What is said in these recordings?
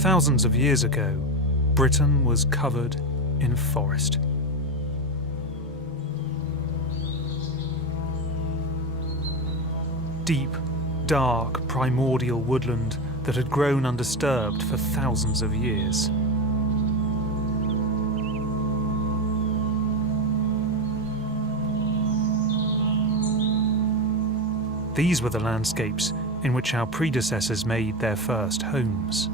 Thousands of years ago, Britain was covered in forest. Deep, dark, primordial woodland that had grown undisturbed for thousands of years. These were the landscapes in which our predecessors made their first homes.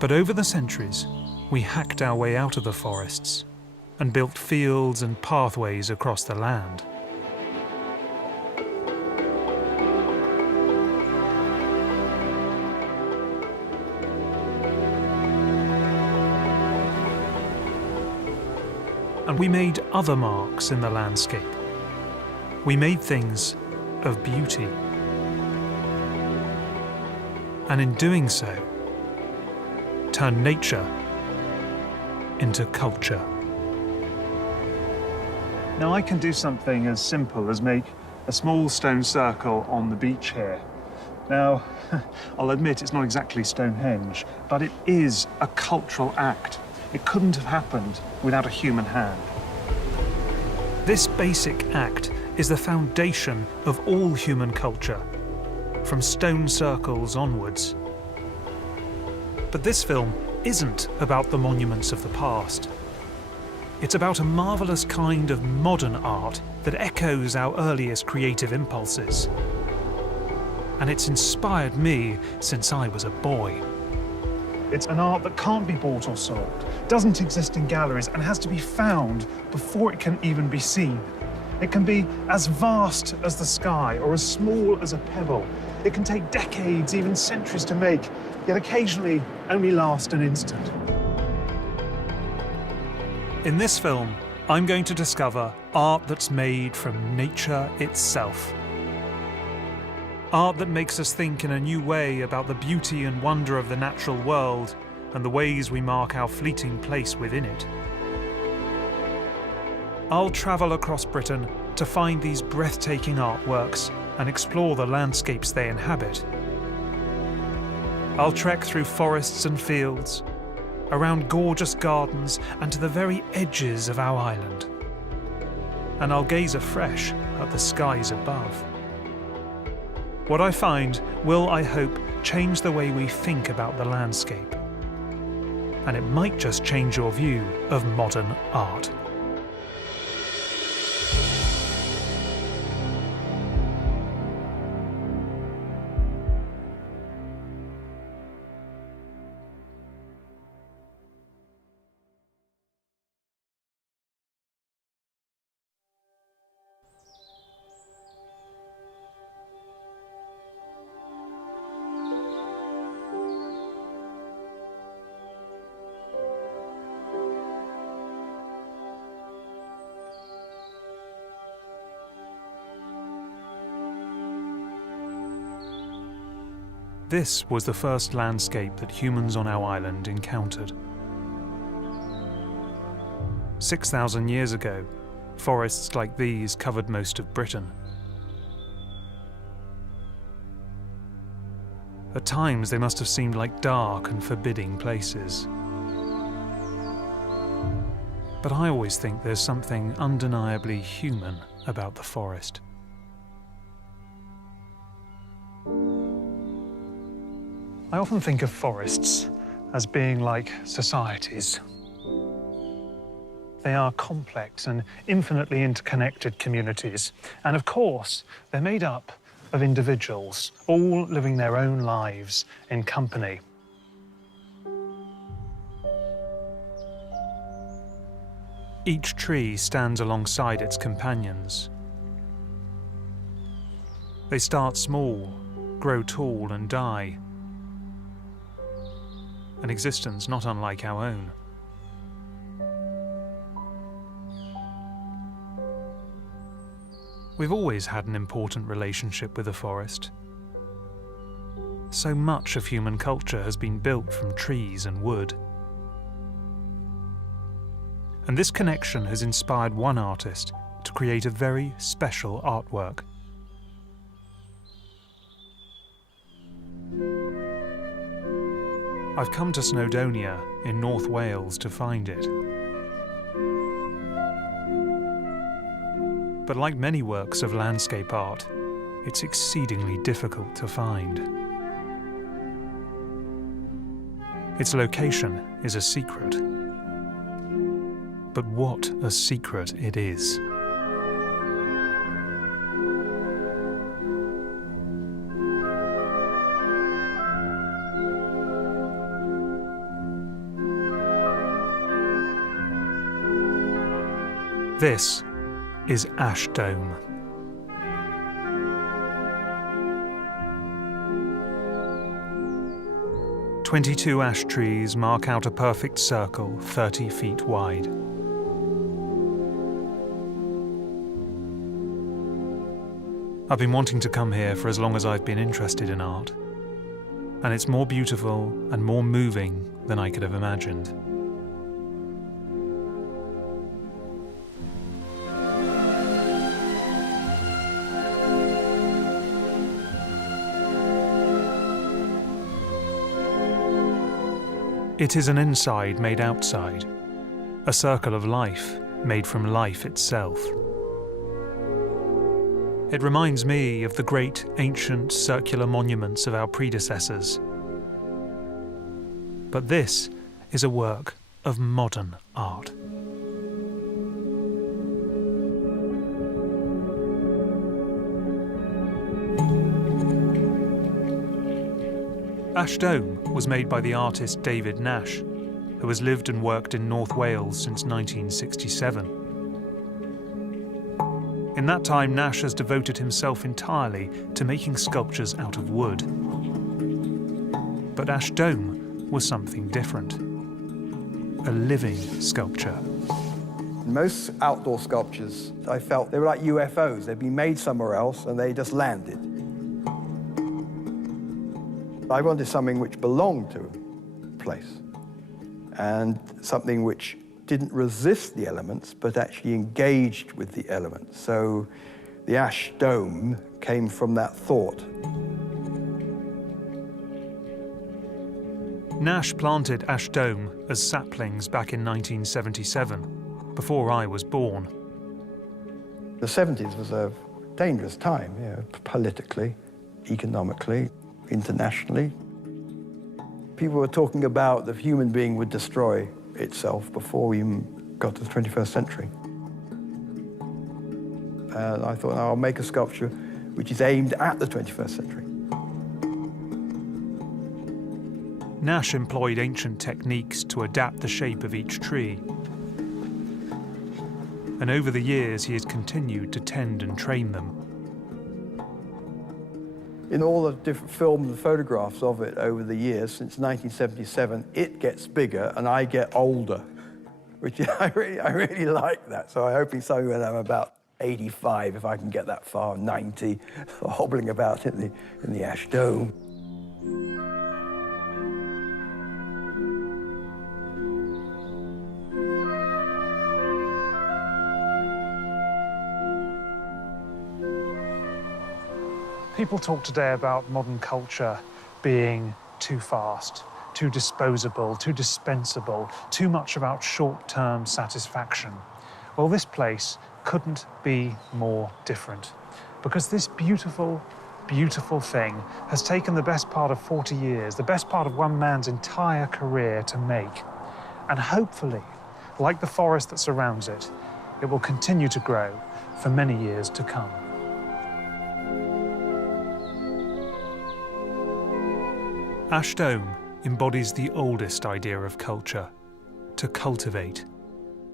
But over the centuries, we hacked our way out of the forests and built fields and pathways across the land. And we made other marks in the landscape. We made things of beauty. And in doing so, turned nature into culture. Now I can do something as simple as make a small stone circle on the beach here. Now, I'll admit it's not exactly Stonehenge, but it is a cultural act. It couldn't have happened without a human hand. This basic act is the foundation of all human culture, from stone circles onwards. But this film isn't about the monuments of the past. It's about a marvelous kind of modern art that echoes our earliest creative impulses. And it's inspired me since I was a boy. It's an art that can't be bought or sold, doesn't exist in galleries, and has to be found before it can even be seen. It can be as vast as the sky or as small as a pebble. It can take decades, even centuries to make, yet occasionally only last an instant. In this film, I'm going to discover art that's made from nature itself. Art that makes us think in a new way about the beauty and wonder of the natural world and the ways we mark our fleeting place within it. I'll travel across Britain to find these breathtaking artworks and explore the landscapes they inhabit. I'll trek through forests and fields, around gorgeous gardens and to the very edges of our island. And I'll gaze afresh at the skies above. What I find will, I hope, change the way we think about the landscape. And it might just change your view of modern art. This was the first landscape that humans on our island encountered. 6,000 years ago, forests like these covered most of Britain. At times, they must have seemed like dark and forbidding places. But I always think there's something undeniably human about the forest. I often think of forests as being like societies. They are complex and infinitely interconnected communities. And of course, they're made up of individuals, all living their own lives in company. Each tree stands alongside its companions. They start small, grow tall and die. An existence not unlike our own. We've always had an important relationship with the forest. So much of human culture has been built from trees and wood. And this connection has inspired one artist to create a very special artwork. I've come to Snowdonia in North Wales to find it. But like many works of landscape art, it's exceedingly difficult to find. Its location is a secret. But what a secret it is. This is Ash Dome. "22 ash trees mark out a perfect circle 30 feet wide. I've been wanting to come here for as long as I've been interested in art, and it's more beautiful and more moving than I could have imagined. It is an inside made outside, a circle of life made from life itself. It reminds me of the great ancient circular monuments of our predecessors. But this is a work of modern art. Ash Dome was made by the artist David Nash, who has lived and worked in North Wales since 1967. In that time, Nash has devoted himself entirely to making sculptures out of wood. But Ash Dome was something different. A living sculpture. Most outdoor sculptures, I felt they were like UFOs. They'd been made somewhere else and they just landed. I wanted something which belonged to a place and something which didn't resist the elements, but actually engaged with the elements. So the Ash Dome came from that thought. Nash planted Ash Dome as saplings back in 1977, before I was born. The 70s was a dangerous time, you know, politically, economically, internationally. People were talking about the human being would destroy itself before we even got to the 21st century. And I thought, I'll make a sculpture which is aimed at the 21st century. Nash employed ancient techniques to adapt the shape of each tree. And over the years, he has continued to tend and train them. In all the different films and photographs of it over the years, since 1977, it gets bigger and I get older, which I really like that. So I'm hoping so when I'm about 85, if I can get that far, 90, hobbling about in the Ash Dome. People talk today about modern culture being too fast, too disposable, too dispensable, too much about short-term satisfaction. Well, this place couldn't be more different, because this beautiful, beautiful thing has taken the best part of 40 years, the best part of one man's entire career to make. And hopefully, like the forest that surrounds it, it will continue to grow for many years to come. Ash Dome embodies the oldest idea of culture, to cultivate.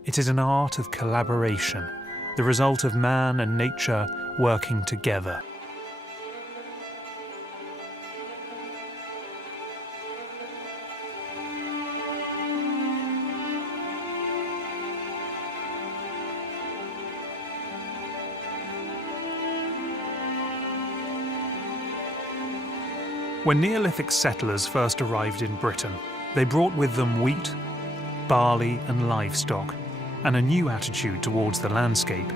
It is an art of collaboration, the result of man and nature working together. When Neolithic settlers first arrived in Britain, they brought with them wheat, barley and livestock, and a new attitude towards the landscape.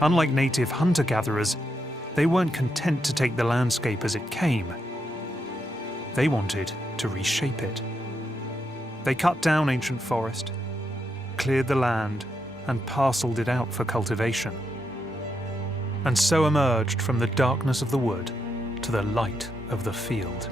Unlike native hunter-gatherers, they weren't content to take the landscape as it came. They wanted to reshape it. They cut down ancient forest, cleared the land, and parcelled it out for cultivation, and so emerged from the darkness of the wood to the light of the field.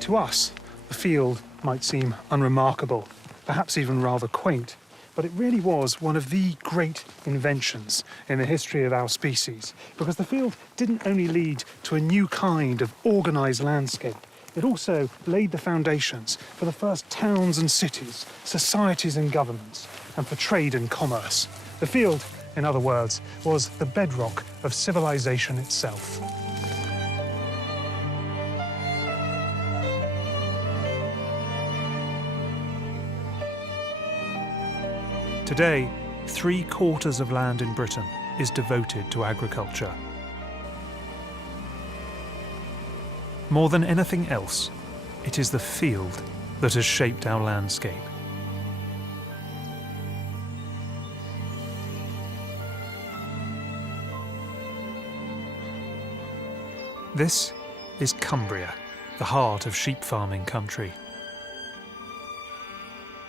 To us, the field might seem unremarkable, perhaps even rather quaint, but it really was one of the great inventions in the history of our species, because the field didn't only lead to a new kind of organised landscape, it also laid the foundations for the first towns and cities, societies and governments, and for trade and commerce. The field, in other words, was the bedrock of civilization itself. Today, 3/4 of land in Britain is devoted to agriculture. More than anything else, it is the field that has shaped our landscape. This is Cumbria, the heart of sheep farming country.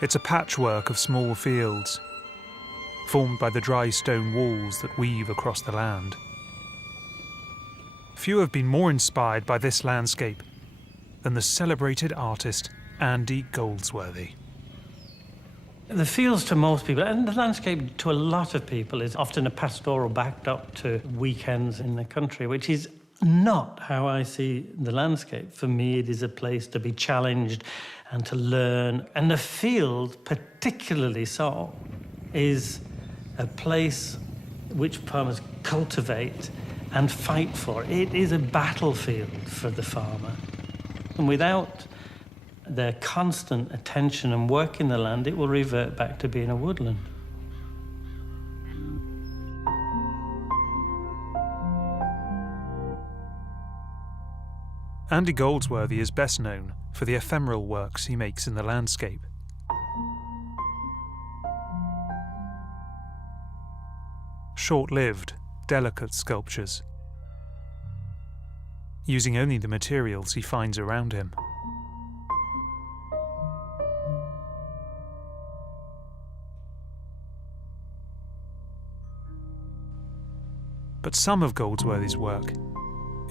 It's a patchwork of small fields, formed by the dry stone walls that weave across the land. Few have been more inspired by this landscape than the celebrated artist Andy Goldsworthy. The fields to most people, and the landscape to a lot of people, is often a pastoral backdrop to weekends in the country, which is not how I see the landscape. For me, it is a place to be challenged and to learn. And the field, particularly so, is a place which farmers cultivate and fight for. It is a battlefield for the farmer. And without their constant attention and work in the land, it will revert back to being a woodland. Andy Goldsworthy is best known for the ephemeral works he makes in the landscape. Short-lived, delicate sculptures, using only the materials he finds around him. But some of Goldsworthy's work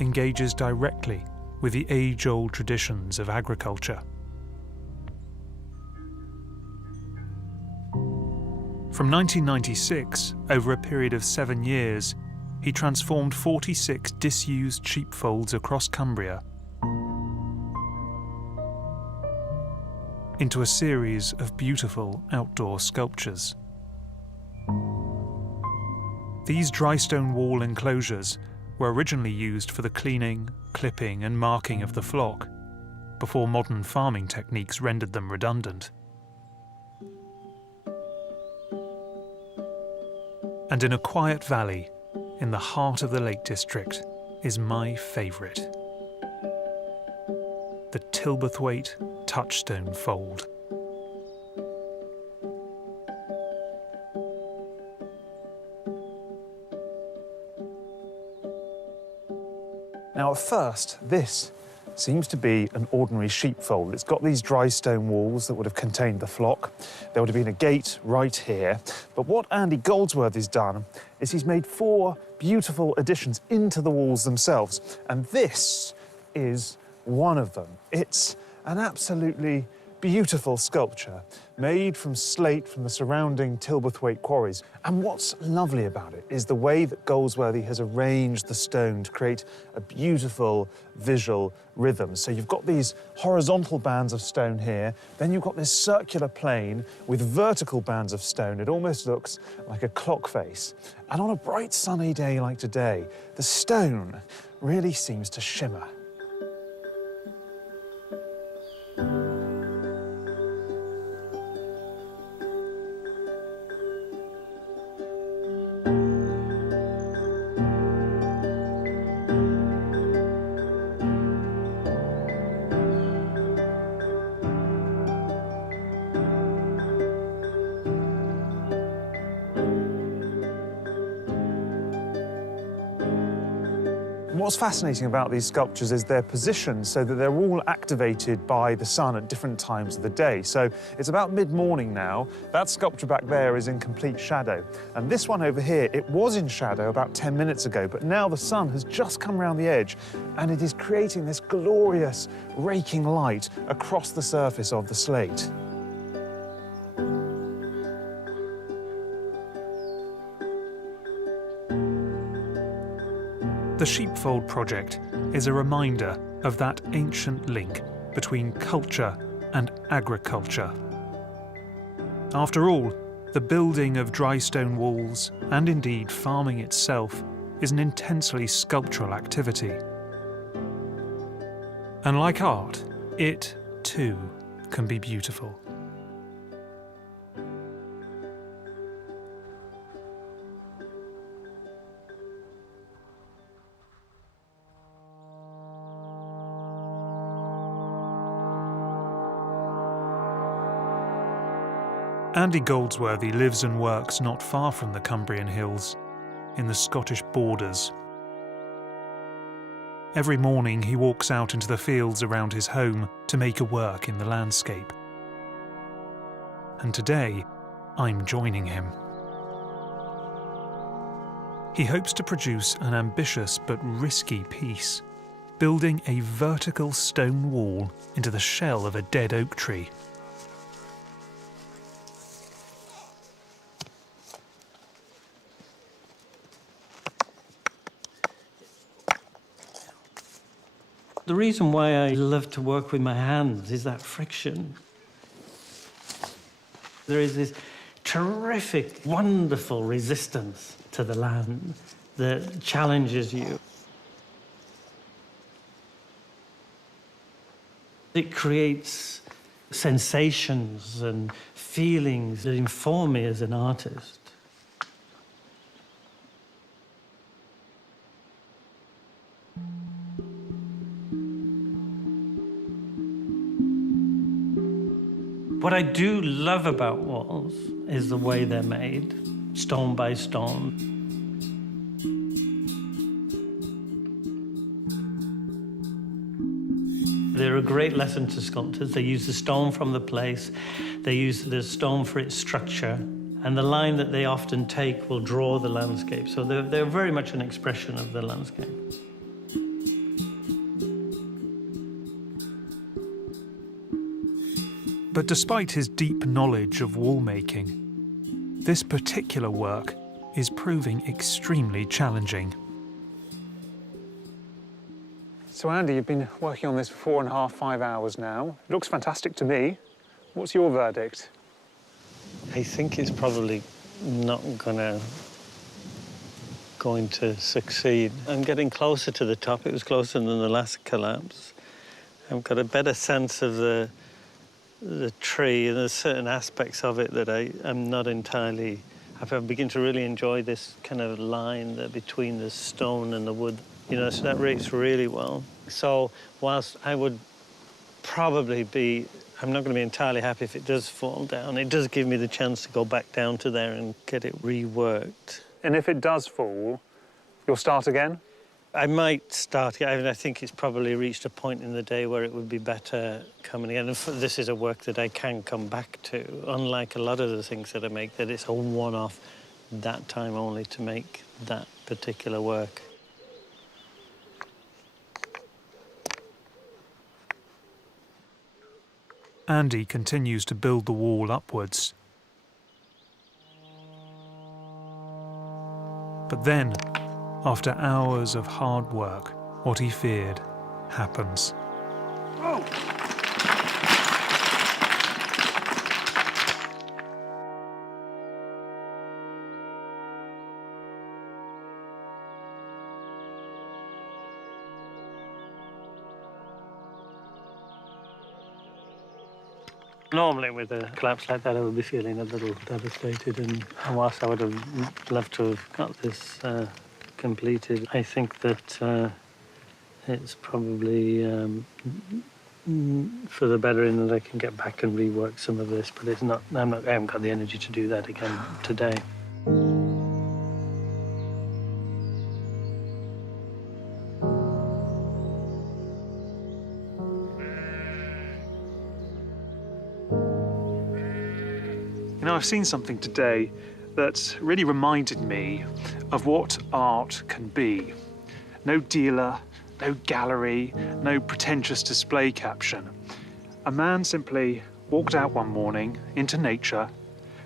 engages directly with the age-old traditions of agriculture. From 1996, over a period of 7 years, he transformed 46 disused sheepfolds across Cumbria into a series of beautiful outdoor sculptures. These dry stone wall enclosures were originally used for the cleaning, clipping and marking of the flock, before modern farming techniques rendered them redundant. And in a quiet valley, in the heart of the Lake District, is my favourite. The Tilberthwaite Touchstone Fold. Now at first, this seems to be an ordinary sheepfold. It's got these dry stone walls that would have contained the flock. There would have been a gate right here. But what Andy Goldsworthy's done is he's made 4 beautiful additions into the walls themselves. And this is one of them. It's an absolutely beautiful sculpture made from slate from the surrounding Tilberthwaite quarries. And what's lovely about it is the way that Goldsworthy has arranged the stone to create a beautiful visual rhythm. So you've got these horizontal bands of stone here, then you've got this circular plane with vertical bands of stone. It almost looks like a clock face. And on a bright sunny day like today, the stone really seems to shimmer. what's fascinating about these sculptures is their position, so that they're all activated by the sun at different times of the day. So it's about mid-morning now. That sculpture back there is in complete shadow. And this one over here, it was in shadow about 10 minutes ago, but now the sun has just come around the edge and it is creating this glorious raking light across the surface of the slate. The Sheepfold project is a reminder of that ancient link between culture and agriculture. After all, the building of dry stone walls, and indeed farming itself, is an intensely sculptural activity. And like art, it, too, can be beautiful. Andy Goldsworthy lives and works not far from the Cumbrian Hills, in the Scottish borders. Every morning he walks out into the fields around his home to make a work in the landscape. And today, I'm joining him. He hopes to produce an ambitious but risky piece, building a vertical stone wall into the shell of a dead oak tree. The reason why I love to work with my hands is that friction. There is this terrific, wonderful resistance to the land that challenges you. It creates sensations and feelings that inform me as an artist. What I do love about walls is the way they're made, stone by stone. They're a great lesson to sculptors. They use the stone from the place, they use the stone for its structure, and the line that they often take will draw the landscape. So they're very much an expression of the landscape. But despite his deep knowledge of wall making, this particular work is proving extremely challenging. So Andy, you've been working on this for 4.5, 5 hours now. It looks fantastic to me. What's your verdict? I think it's probably not going to succeed. I'm getting closer to the top. It was closer than the last collapse. I've got a better sense of the tree, and there's certain aspects of it that I'm not entirely happy. I begin to really enjoy this kind of line between the stone and the wood, you know, so that rates really well. So whilst I would probably I'm not going to be entirely happy if it does fall down, it does give me the chance to go back down to there and get it reworked. And if it does fall, you'll start again? I might start again. I think it's probably reached a point in the day where it would be better coming again. And this is a work that I can come back to, unlike a lot of the things that I make, that it's a one-off, that time only to make that particular work. Andy continues to build the wall upwards. But then, after hours of hard work, what he feared happens. Oh. Normally with a collapse like that, I would be feeling a little devastated, and whilst I would have loved to have got this completed, I think that it's probably for the better in that I can get back and rework some of this, but I haven't got the energy to do that again today. I've seen something today that really reminded me of what art can be. No dealer, no gallery, no pretentious display caption. A man simply walked out one morning into nature,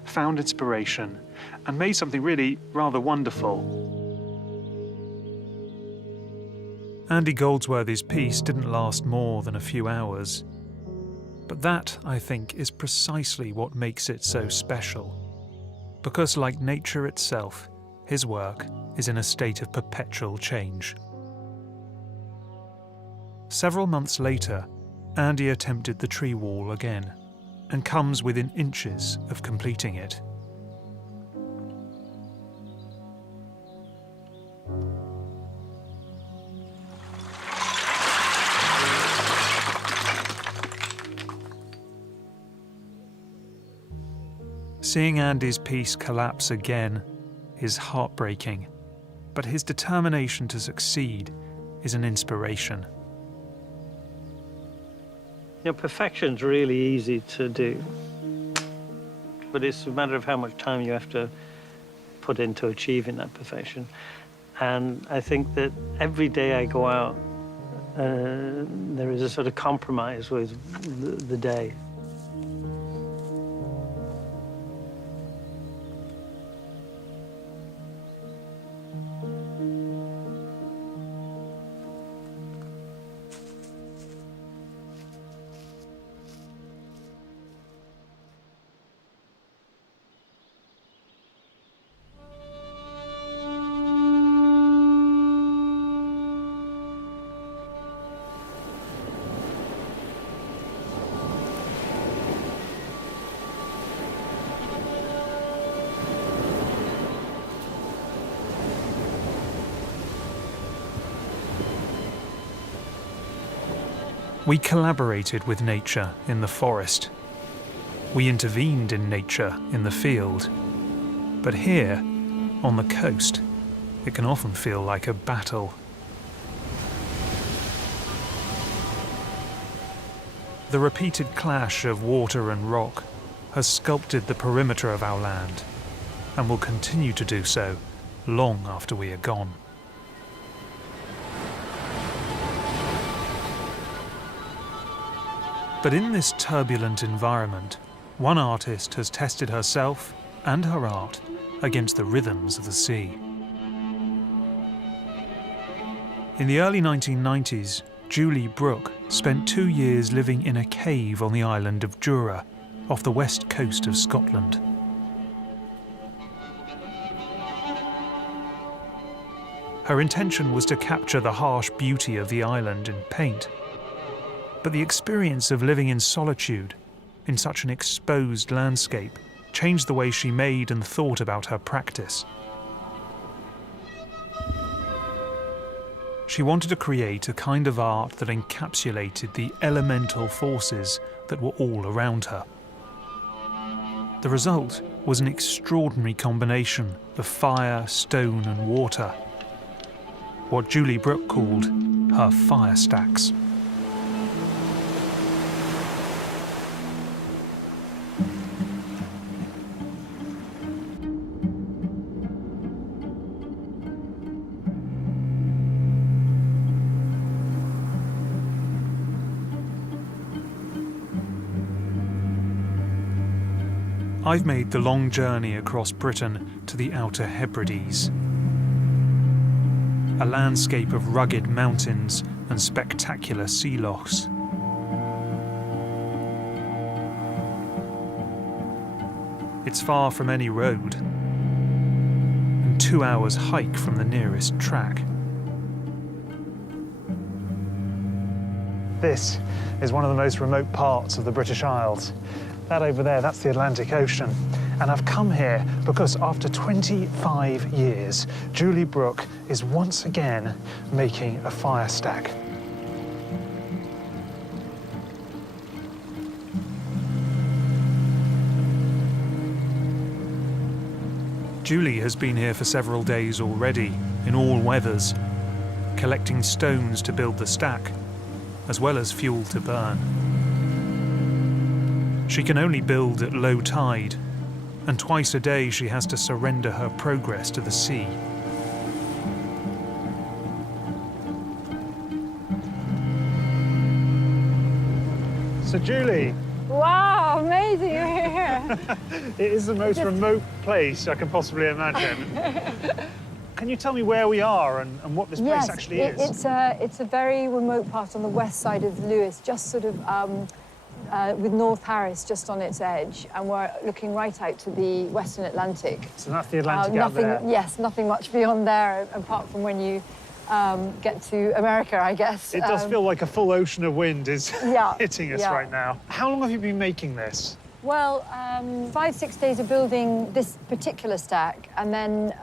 found inspiration, and made something really rather wonderful. Andy Goldsworthy's piece didn't last more than a few hours. But that, I think, is precisely what makes it so special. Because like nature itself, his work is in a state of perpetual change. Several months later, Andy attempted the tree wall again, and comes within inches of completing it. Seeing Andy's piece collapse again is heartbreaking, but his determination to succeed is an inspiration. Perfection's really easy to do, but it's a matter of how much time you have to put into achieving that perfection. And I think that every day I go out, there is a sort of compromise with the day. We collaborated with nature in the forest. We intervened in nature in the field. But here, on the coast, it can often feel like a battle. The repeated clash of water and rock has sculpted the perimeter of our land, and will continue to do so long after we are gone. But in this turbulent environment, one artist has tested herself and her art against the rhythms of the sea. In the early 1990s, Julie Brooke spent 2 years living in a cave on the island of Jura, off the west coast of Scotland. Her intention was to capture the harsh beauty of the island in paint. But the experience of living in solitude, in such an exposed landscape, changed the way she made and thought about her practice. She wanted to create a kind of art that encapsulated the elemental forces that were all around her. The result was an extraordinary combination of fire, stone and water, what Julie Brooke called her fire stacks. I've made the long journey across Britain to the Outer Hebrides, a landscape of rugged mountains and spectacular sea lochs. It's far from any road, and 2 hours hike from the nearest track. This is one of the most remote parts of the British Isles. That over there, that's the Atlantic Ocean. And I've come here because after 25 years, Julie Brooke is once again making a fire stack. Julie has been here for several days already, in all weathers, collecting stones to build the stack, as well as fuel to burn. She can only build at low tide, and twice a day she has to surrender her progress to the sea. So Julie, Wow, amazing you're here. it is the most remote place I can possibly imagine. Can you tell me where we are and what this place actually is? It's a very remote part on the west side of Lewis, just sort of with North Harris just on its edge, and we're looking right out to the Western Atlantic. So that's the Atlantic out there? Yes, nothing much beyond there, apart from when you get to America, I guess. It does feel like a full ocean of wind is Yeah, hitting us yeah. right now. How long have you been making this? Well, 5-6 days of building this particular stack, and then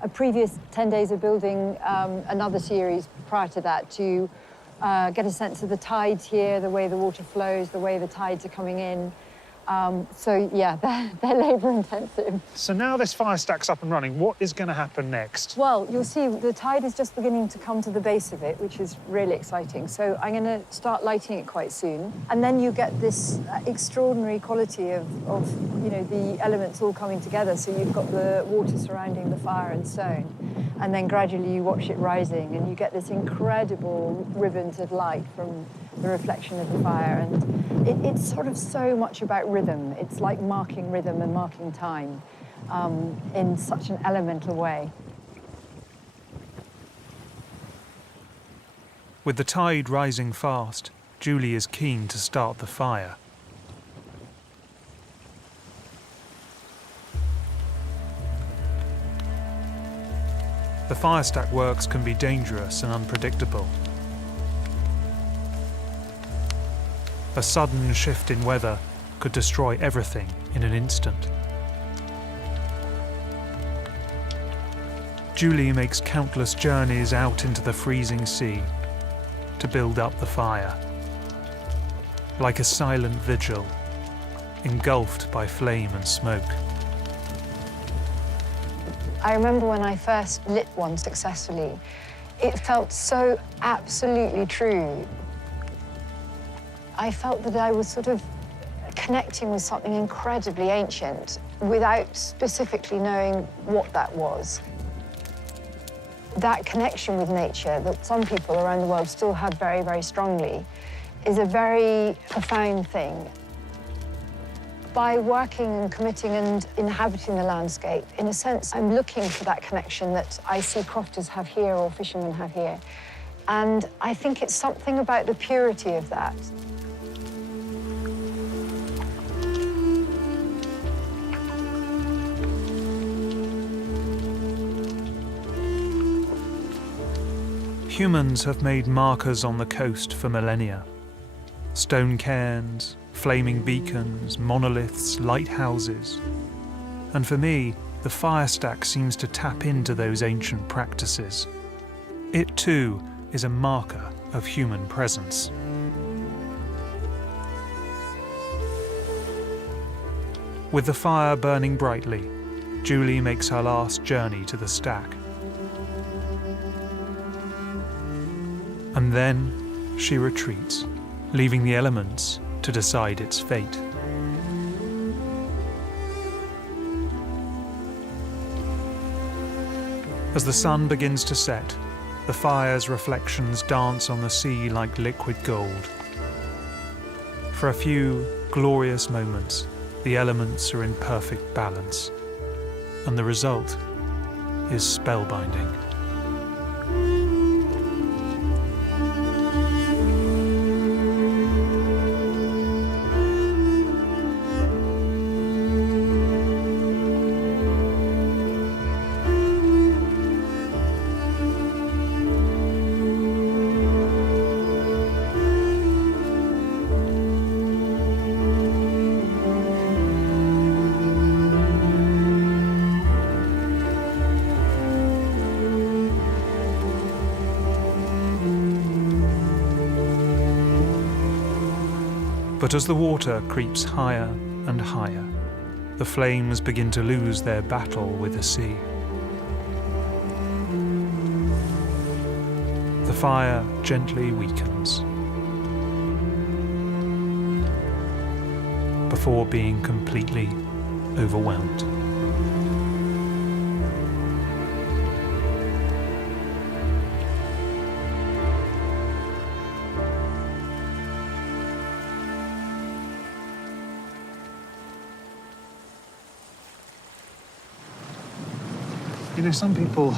a previous 10 days of building another series prior to that to get a sense of the tides here, the way the water flows, the way the tides are coming in. So, yeah, they're labour-intensive. So now this fire stack's up and running, what is going to happen next? Well, you'll see the tide is just beginning to come to the base of it, which is really exciting. So I'm going to start lighting it quite soon. And then you get this extraordinary quality of you know, the elements all coming together. So you've got the water surrounding the fire and stone. And then gradually you watch it rising, and you get this incredible ribbons of light from the reflection of the fire. And it's sort of so much about rhythm. It's like marking rhythm and marking time in such an elemental way. With the tide rising fast, Julie is keen to start the fire. The fire stack works can be dangerous and unpredictable. A sudden shift in weather could destroy everything in an instant. Julie makes countless journeys out into the freezing sea to build up the fire. Like a silent vigil, engulfed by flame and smoke. I remember when I first lit one successfully, it felt so absolutely true. I felt that I was sort of connecting with something incredibly ancient without specifically knowing what that was. That connection with nature that some people around the world still have very, very strongly is a very profound thing. By working and committing and inhabiting the landscape, in a sense, I'm looking for that connection that I see crofters have here or fishermen have here. And I think it's something about the purity of that. Humans have made markers on the coast for millennia. Stone cairns, flaming beacons, monoliths, lighthouses. And for me, the fire stack seems to tap into those ancient practices. It too is a marker of human presence. With the fire burning brightly, Julie makes her last journey to the stack. And then she retreats, leaving the elements to decide its fate. As the sun begins to set, the fire's reflections dance on the sea like liquid gold. For a few glorious moments, the elements are in perfect balance, and the result is spellbinding. But as the water creeps higher and higher, the flames begin to lose their battle with the sea. The fire gently weakens before being completely overwhelmed. You know, some people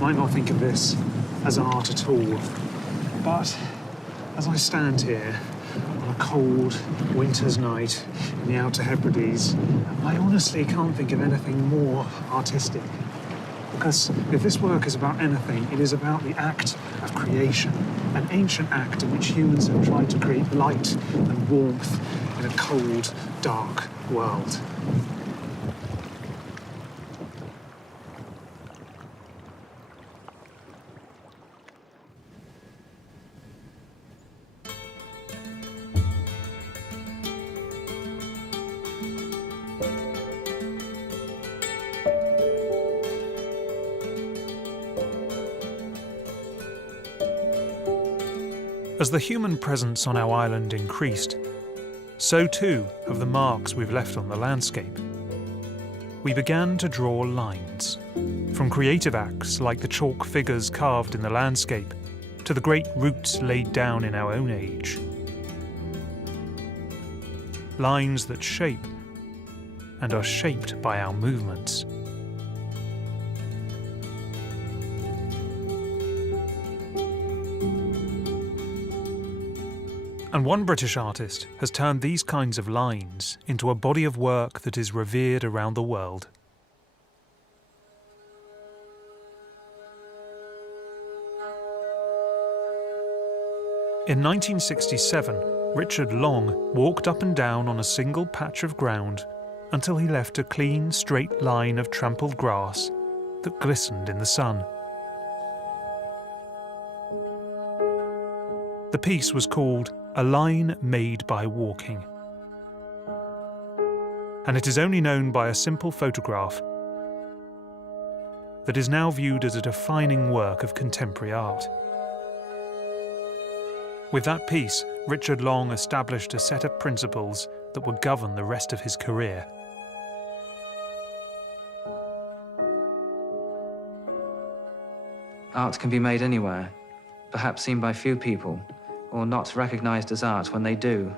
might not think of this as art at all, but as I stand here on a cold winter's night in the Outer Hebrides, I honestly can't think of anything more artistic. Because if this work is about anything, it is about the act of creation, an ancient act in which humans have tried to create light and warmth in a cold, dark world. As the human presence on our island increased, so too have the marks we've left on the landscape. We began to draw lines, from creative acts like the chalk figures carved in the landscape, to the great roots laid down in our own age. Lines that shape and are shaped by our movements. And one British artist has turned these kinds of lines into a body of work that is revered around the world. In 1967, Richard Long walked up and down on a single patch of ground until he left a clean, straight line of trampled grass that glistened in the sun. The piece was called A Line Made by Walking, and it is only known by a simple photograph that is now viewed as a defining work of contemporary art. With that piece, Richard Long established a set of principles that would govern the rest of his career. Art can be made anywhere, perhaps seen by few people, or not recognized as art when they do.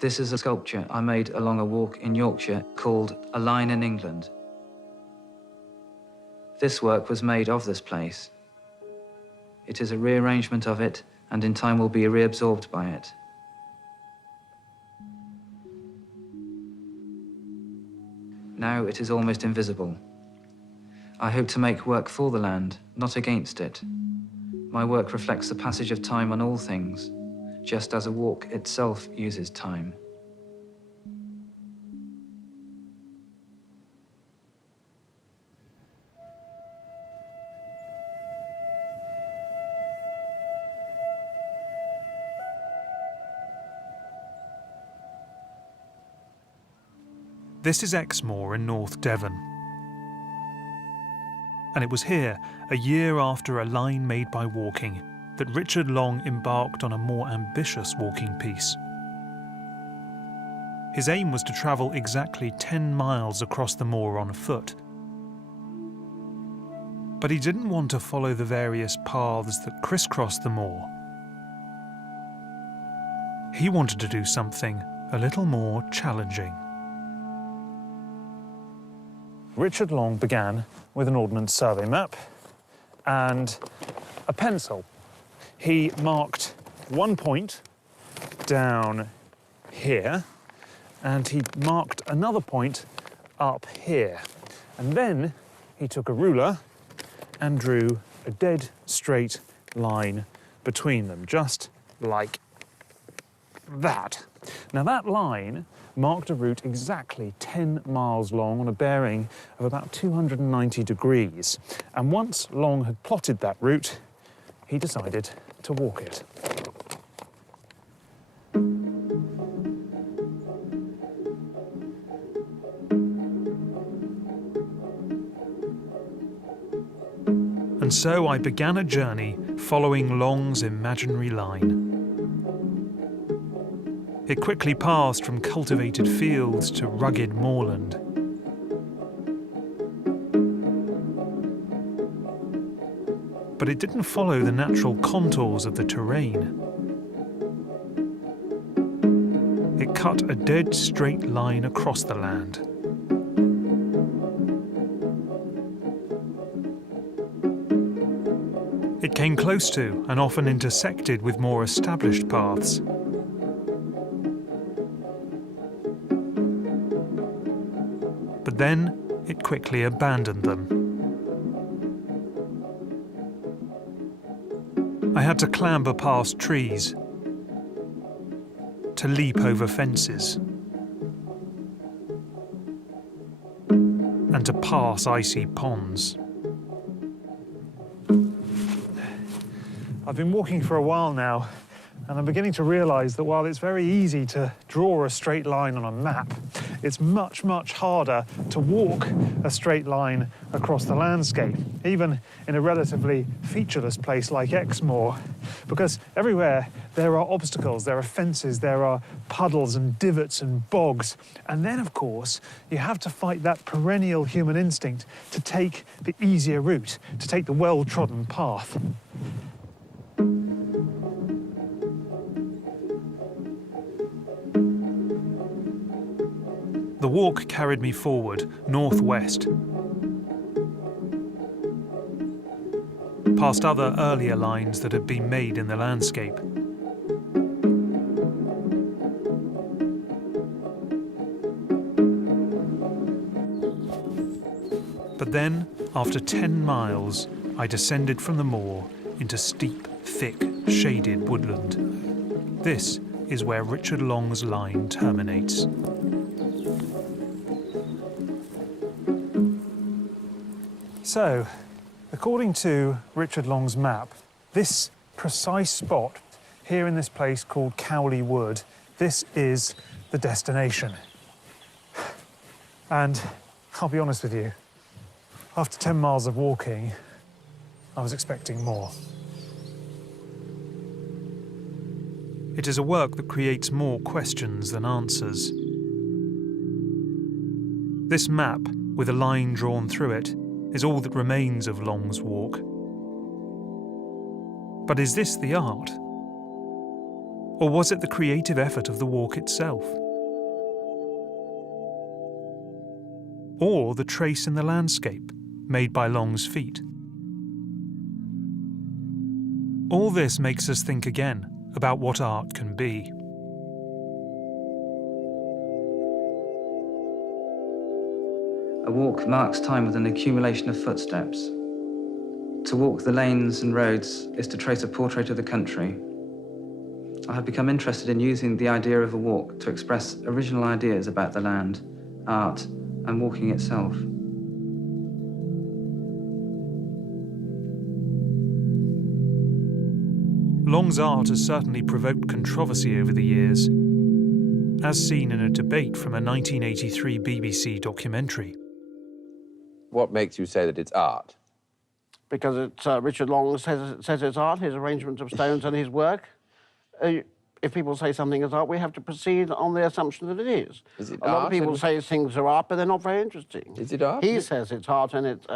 This is a sculpture I made along a walk in Yorkshire called A Line in England. This work was made of this place. It is a rearrangement of it, and in time will be reabsorbed by it. Now it is almost invisible. I hope to make work for the land, not against it. My work reflects the passage of time on all things, just as a walk itself uses time. This is Exmoor in North Devon. And it was here, a year after A Line Made by Walking, that Richard Long embarked on a more ambitious walking piece. His aim was to travel exactly 10 miles across the moor on foot. But he didn't want to follow the various paths that crisscross the moor. He wanted to do something a little more challenging. Richard Long began with an Ordnance Survey map and a pencil. He marked one point down here, and he marked another point up here. And then he took a ruler and drew a dead straight line between them, just like that. Now that line marked a route exactly 10 miles long on a bearing of about 290 degrees. And once Long had plotted that route, he decided to walk it. And so I began a journey following Long's imaginary line. It quickly passed from cultivated fields to rugged moorland. But it didn't follow the natural contours of the terrain. It cut a dead straight line across the land. It came close to and often intersected with more established paths. But then it quickly abandoned them. I had to clamber past trees, to leap over fences, and to pass icy ponds. I've been walking for a while now, and I'm beginning to realise that while it's very easy to draw a straight line on a map, it's much, much harder to walk a straight line across the landscape, even in a relatively featureless place like Exmoor, because everywhere there are obstacles, there are fences, there are puddles and divots and bogs. And then, of course, you have to fight that perennial human instinct to take the easier route, to take the well-trodden path. The walk carried me forward, northwest, past other earlier lines that had been made in the landscape. But then, after 10 miles, I descended from the moor into steep, thick, shaded woodland. This is where Richard Long's line terminates. So, according to Richard Long's map, this precise spot here in this place called Cowley Wood, this is the destination. And I'll be honest with you, after 10 miles of walking, I was expecting more. It is a work that creates more questions than answers. This map, with a line drawn through it, is all that remains of Long's walk. But is this the art? Or was it the creative effort of the walk itself? Or the trace in the landscape made by Long's feet? All this makes us think again about what art can be. A walk marks time with an accumulation of footsteps. To walk the lanes and roads is to trace a portrait of the country. I have become interested in using the idea of a walk to express original ideas about the land, art, and walking itself. Long's art has certainly provoked controversy over the years, as seen in a debate from a 1983 BBC documentary. What makes you say that it's art? Because it's, Richard Long says it's art, his arrangement of stones and his work. If people say something is art, we have to proceed on the assumption that it is. Is it a lot of art people and- say things are art, but they're not very interesting. Is it art? He says it's art, and That's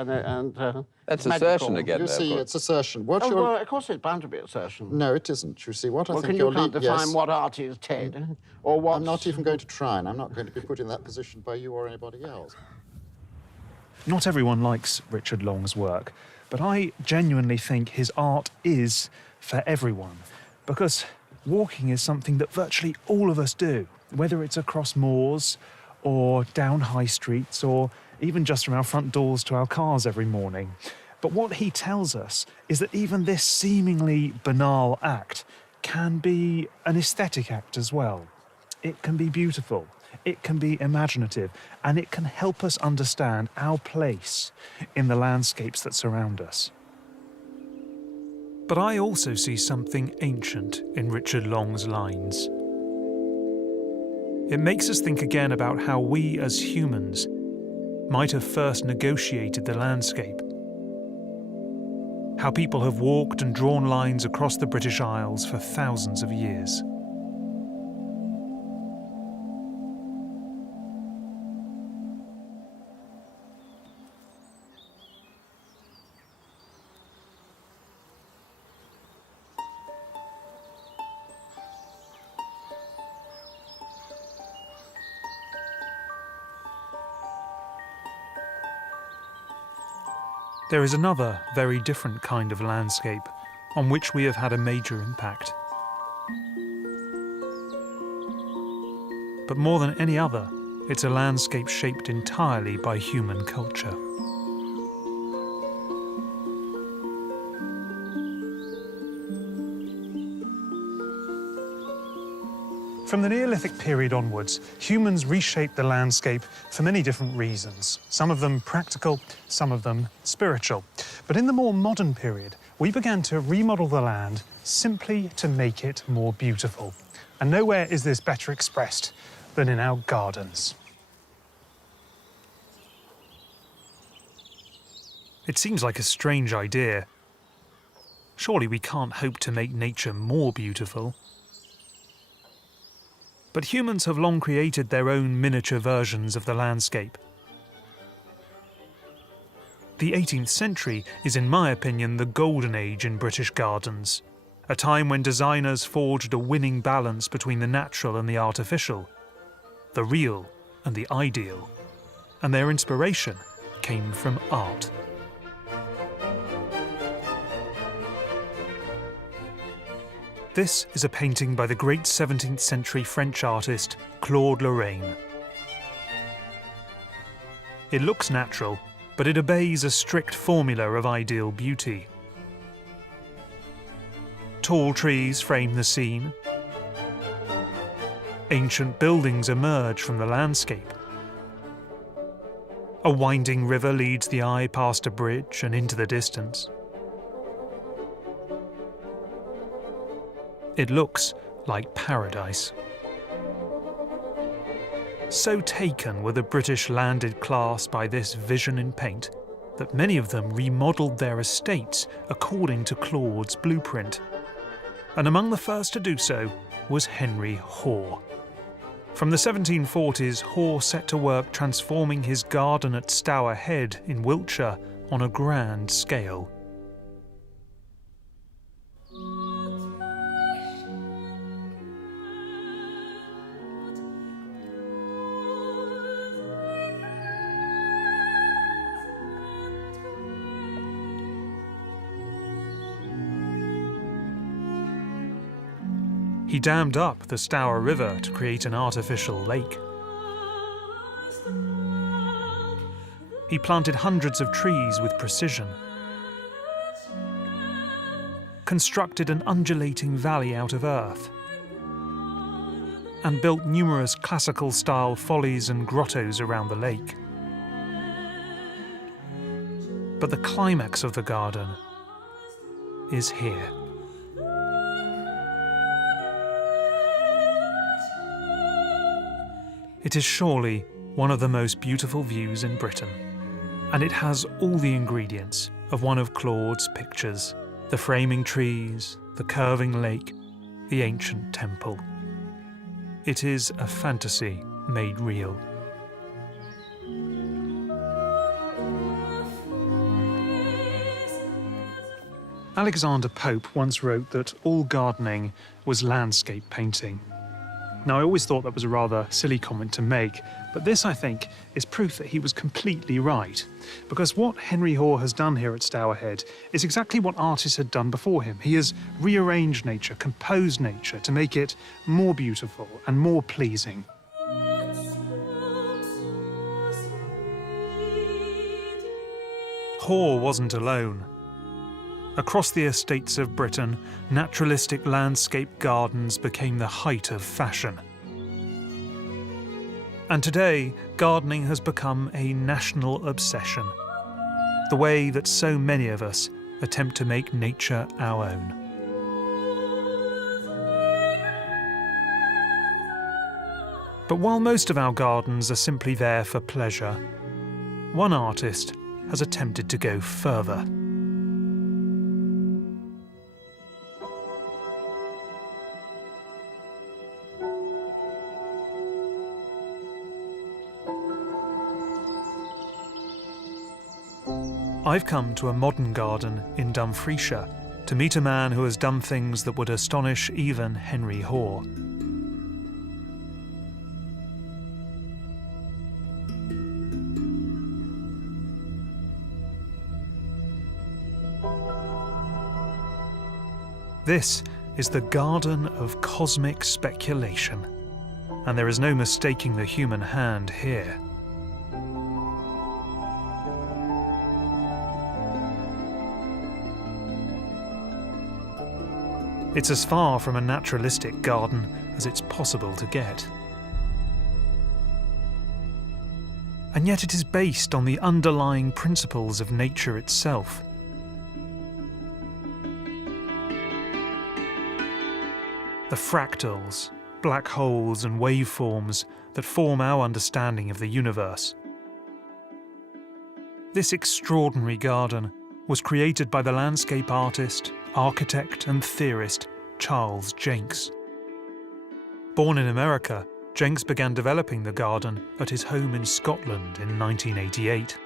it's assertion magical. again, You though, see, of course. it's assertion. What Oh, you're... well, of course it's bound to be assertion. No, it isn't. You see, what I Well, think can your you can't lead... define yes. what art is, Ted? Or what? I'm not even going to try, and I'm not going to be put in that position by you or anybody else. Not everyone likes Richard Long's work, but I genuinely think his art is for everyone, because walking is something that virtually all of us do, whether it's across moors or down high streets or even just from our front doors to our cars every morning. But what he tells us is that even this seemingly banal act can be an aesthetic act as well. It can be beautiful, it can be imaginative, and it can help us understand our place in the landscapes that surround us. But I also see something ancient in Richard Long's lines. It makes us think again about how we as humans might have first negotiated the landscape. how people have walked and drawn lines across the British Isles for thousands of years. There is another, very different kind of landscape on which we have had a major impact. But more than any other, it's a landscape shaped entirely by human culture. From the Neolithic period onwards, humans reshaped the landscape for many different reasons. Some of them practical, some of them spiritual. But in the more modern period, we began to remodel the land simply to make it more beautiful. And nowhere is this better expressed than in our gardens. It seems like a strange idea. Surely we can't hope to make nature more beautiful. But humans have long created their own miniature versions of the landscape. The 18th century is, in my opinion, the golden age in British gardens, a time when designers forged a winning balance between the natural and the artificial, the real and the ideal, and their inspiration came from art. This is a painting by the great 17th century French artist Claude Lorraine. It looks natural, but it obeys a strict formula of ideal beauty. Tall trees frame the scene. Ancient buildings emerge from the landscape. A winding river leads the eye past a bridge and into the distance. It looks like paradise. So taken were the British landed class by this vision in paint that many of them remodelled their estates according to Claude's blueprint. And among the first to do so was Henry Hoare. From the 1740s, Hoare set to work transforming his garden at Stour Head in Wiltshire on a grand scale. He dammed up the Stour River to create an artificial lake. He planted hundreds of trees with precision, constructed an undulating valley out of earth, and built numerous classical-style follies and grottos around the lake. But the climax of the garden is here. It is surely one of the most beautiful views in Britain, and it has all the ingredients of one of Claude's pictures: the framing trees, the curving lake, the ancient temple. It is a fantasy made real. Alexander Pope once wrote that all gardening was landscape painting. Now, I always thought that was a rather silly comment to make, but this, I think, is proof that he was completely right. Because what Henry Hoare has done here at Stour Head is exactly what artists had done before him. He has rearranged nature, composed nature to make it more beautiful and more pleasing. Hoare wasn't alone. Across the estates of Britain, naturalistic landscape gardens became the height of fashion. And today, gardening has become a national obsession, the way that so many of us attempt to make nature our own. But while most of our gardens are simply there for pleasure, one artist has attempted to go further. I've come to a modern garden in Dumfriesshire to meet a man who has done things that would astonish even Henry Hoare. This is the garden of cosmic speculation, and there is no mistaking the human hand here. It's as far from a naturalistic garden as it's possible to get. And yet it is based on the underlying principles of nature itself. The fractals, black holes and waveforms that form our understanding of the universe. This extraordinary garden was created by the landscape artist, architect and theorist Charles Jenks. Born in America, Jenks began developing the garden at his home in Scotland in 1988.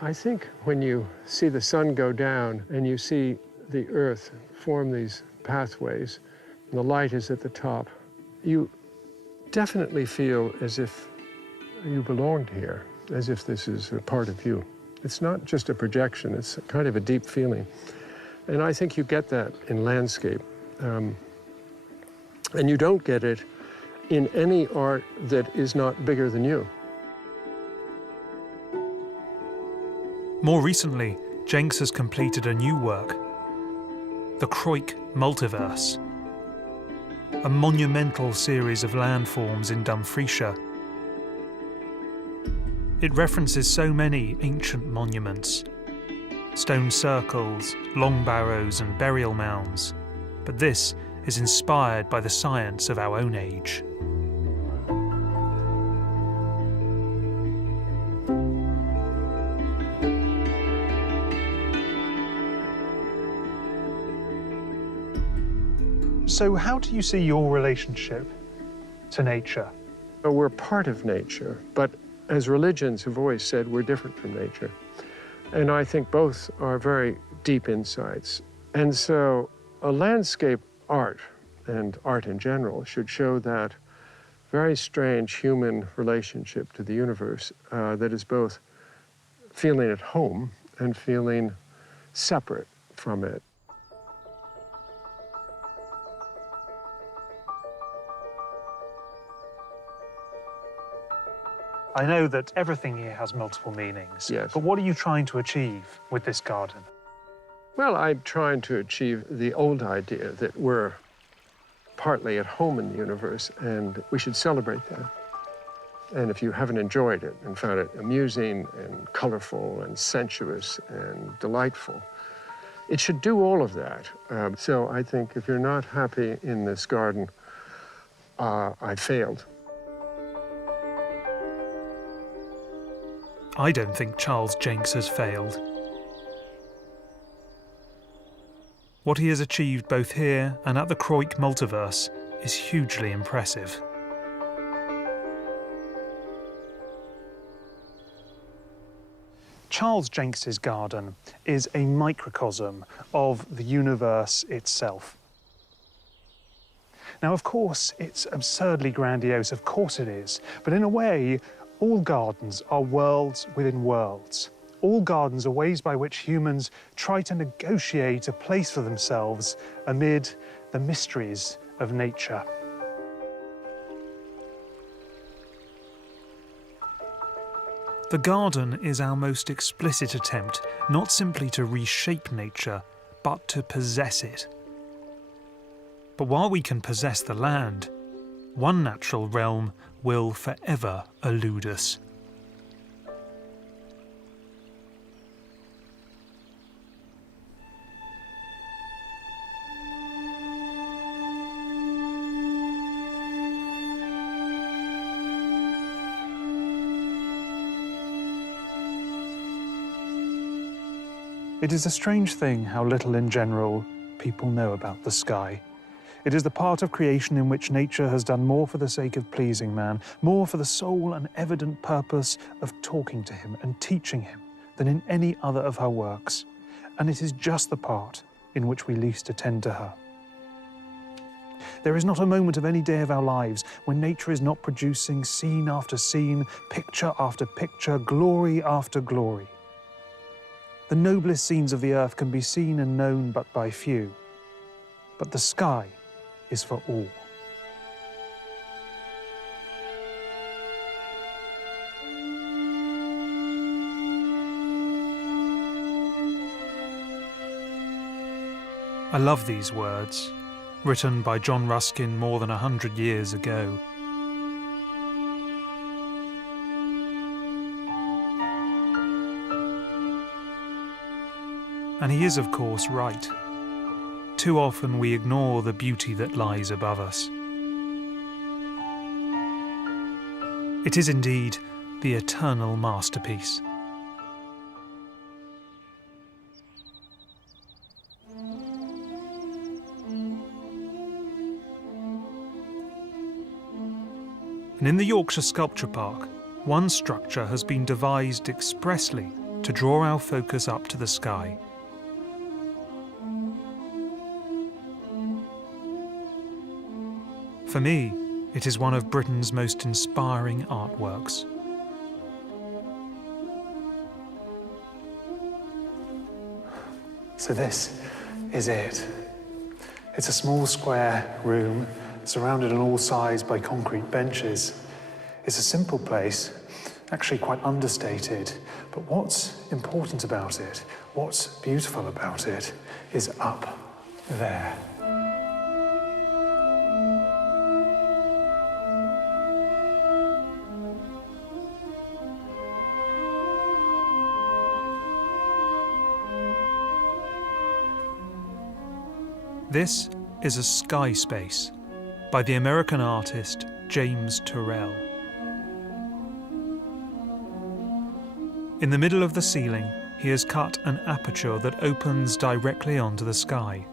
I think when you see the sun go down and you see the earth form these pathways, and the light is at the top, you definitely feel as if you belonged here, as if this is a part of you. It's not just a projection, it's kind of a deep feeling. And I think you get that in landscape. And you don't get it in any art that is not bigger than you. More recently, Jenks has completed a new work, the Croik Multiverse, a monumental series of landforms in Dumfriesshire. It references so many ancient monuments, stone circles, long barrows and burial mounds, but this is inspired by the science of our own age. So how do you see your relationship to nature? We're part of nature, but as religions have always said, we're different from nature. And I think both are very deep insights. And so a landscape art, and art in general, should show that very strange human relationship to the universe that is both feeling at home and feeling separate from it. I know that everything here has multiple meanings. Yes. But what are you trying to achieve with this garden? Well, I'm trying to achieve the old idea that we're partly at home in the universe, and we should celebrate that. And if you haven't enjoyed it and found it amusing and colorful and sensuous and delightful, it should do all of that. So I think if you're not happy in this garden, I failed. I don't think Charles Jenks has failed. What he has achieved both here and at the Croik Multiverse is hugely impressive. Charles Jenks's garden is a microcosm of the universe itself. Now, of course, it's absurdly grandiose, of course it is, but in a way, all gardens are worlds within worlds. All gardens are ways by which humans try to negotiate a place for themselves amid the mysteries of nature. The garden is our most explicit attempt not simply to reshape nature, but to possess it. But while we can possess the land, one natural realm will forever elude us. It is a strange thing how little in general people know about the sky. It is the part of creation in which nature has done more for the sake of pleasing man, more for the sole and evident purpose of talking to him and teaching him, than in any other of her works, and it is just the part in which we least attend to her. There is not a moment of any day of our lives when nature is not producing scene after scene, picture after picture, glory after glory. The noblest scenes of the earth can be seen and known but by few, but the sky is for all. I love these words, written by John Ruskin more than 100 years ago. And he is, of course, right. Too often we ignore the beauty that lies above us. It is indeed the eternal masterpiece. And in the Yorkshire Sculpture Park, one structure has been devised expressly to draw our focus up to the sky. For me, it is one of Britain's most inspiring artworks. So this is it. It's a small square room surrounded on all sides by concrete benches. It's a simple place, actually quite understated, but what's important about it, what's beautiful about it, is up there. This is a sky space by the American artist James Turrell. In the middle of the ceiling, he has cut an aperture that opens directly onto the sky.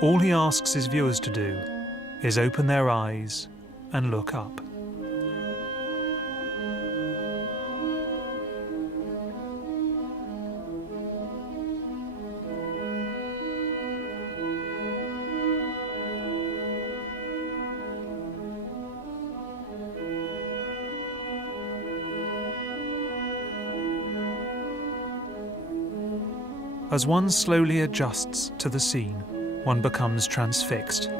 All he asks his viewers to do is open their eyes and look up. As one slowly adjusts to the scene, one becomes transfixed.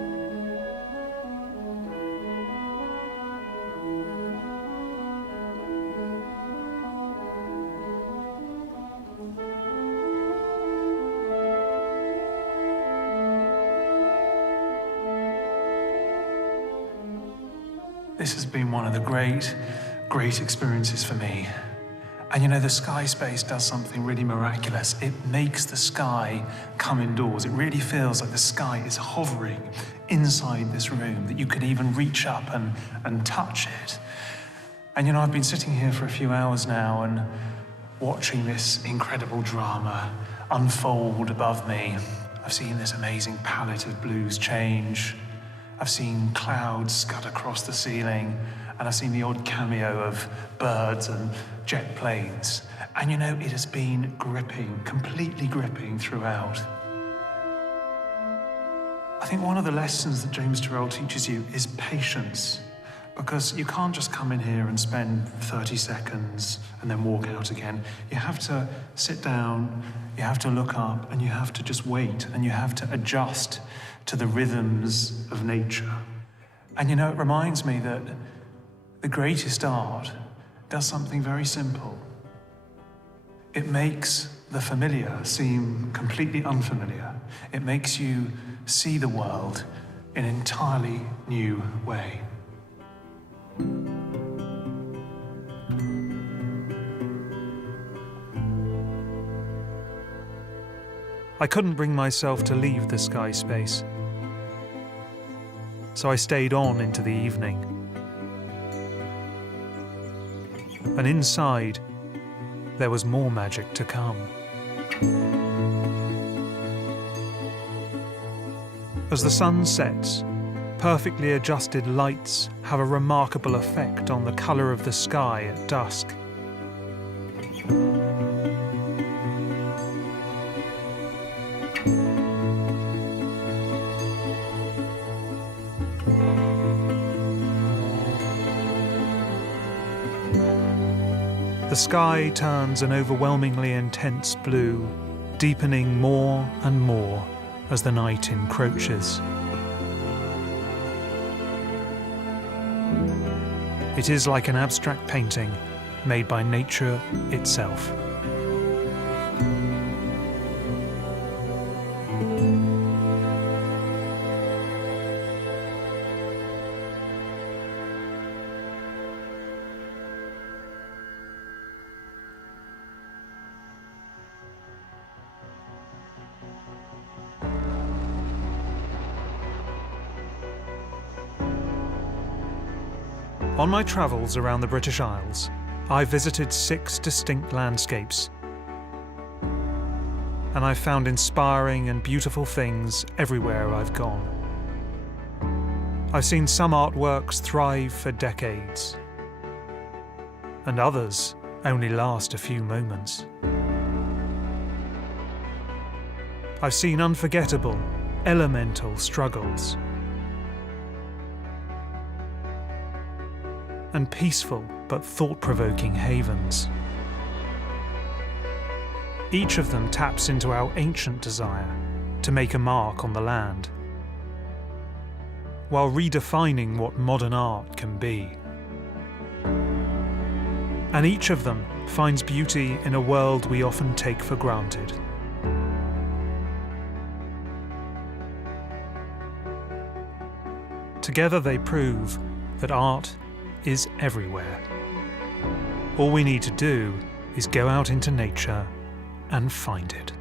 This has been one of the great experiences for me. And you know, the sky space does something really miraculous. It makes the sky come indoors. It really feels like the sky is hovering inside this room, that you can even reach up and touch it. And you know, I've been sitting here for a few hours now and watching this incredible drama unfold above me. I've seen this amazing palette of blues change. I've seen clouds scud across the ceiling, and I've seen the odd cameo of birds and jet planes. And you know, it has been gripping, completely gripping throughout. I think one of the lessons that James Turrell teaches you is patience, because you can't just come in here and spend 30 seconds and then walk out again. You have to sit down, you have to look up, and you have to just wait, and you have to adjust to the rhythms of nature. And you know, it reminds me that the greatest art does something very simple. It makes the familiar seem completely unfamiliar. It makes you see the world in an entirely new way. I couldn't bring myself to leave the sky space, so I stayed on into the evening. And inside, there was more magic to come. As the sun sets, Perfectly adjusted lights have a remarkable effect on the colour of the sky at dusk. The sky turns an overwhelmingly intense blue, deepening more and more as the night encroaches. It is like an abstract painting made by nature itself. On my travels around the British Isles, I visited 6 distinct landscapes, and I've found inspiring and beautiful things everywhere I've gone. I've seen some artworks thrive for decades, and others only last a few moments. I've seen unforgettable, elemental struggles, and peaceful but thought-provoking havens. Each of them taps into our ancient desire to make a mark on the land, while redefining what modern art can be. And each of them finds beauty in a world we often take for granted. Together they prove that art is everywhere. All we need to do is go out into nature and find it.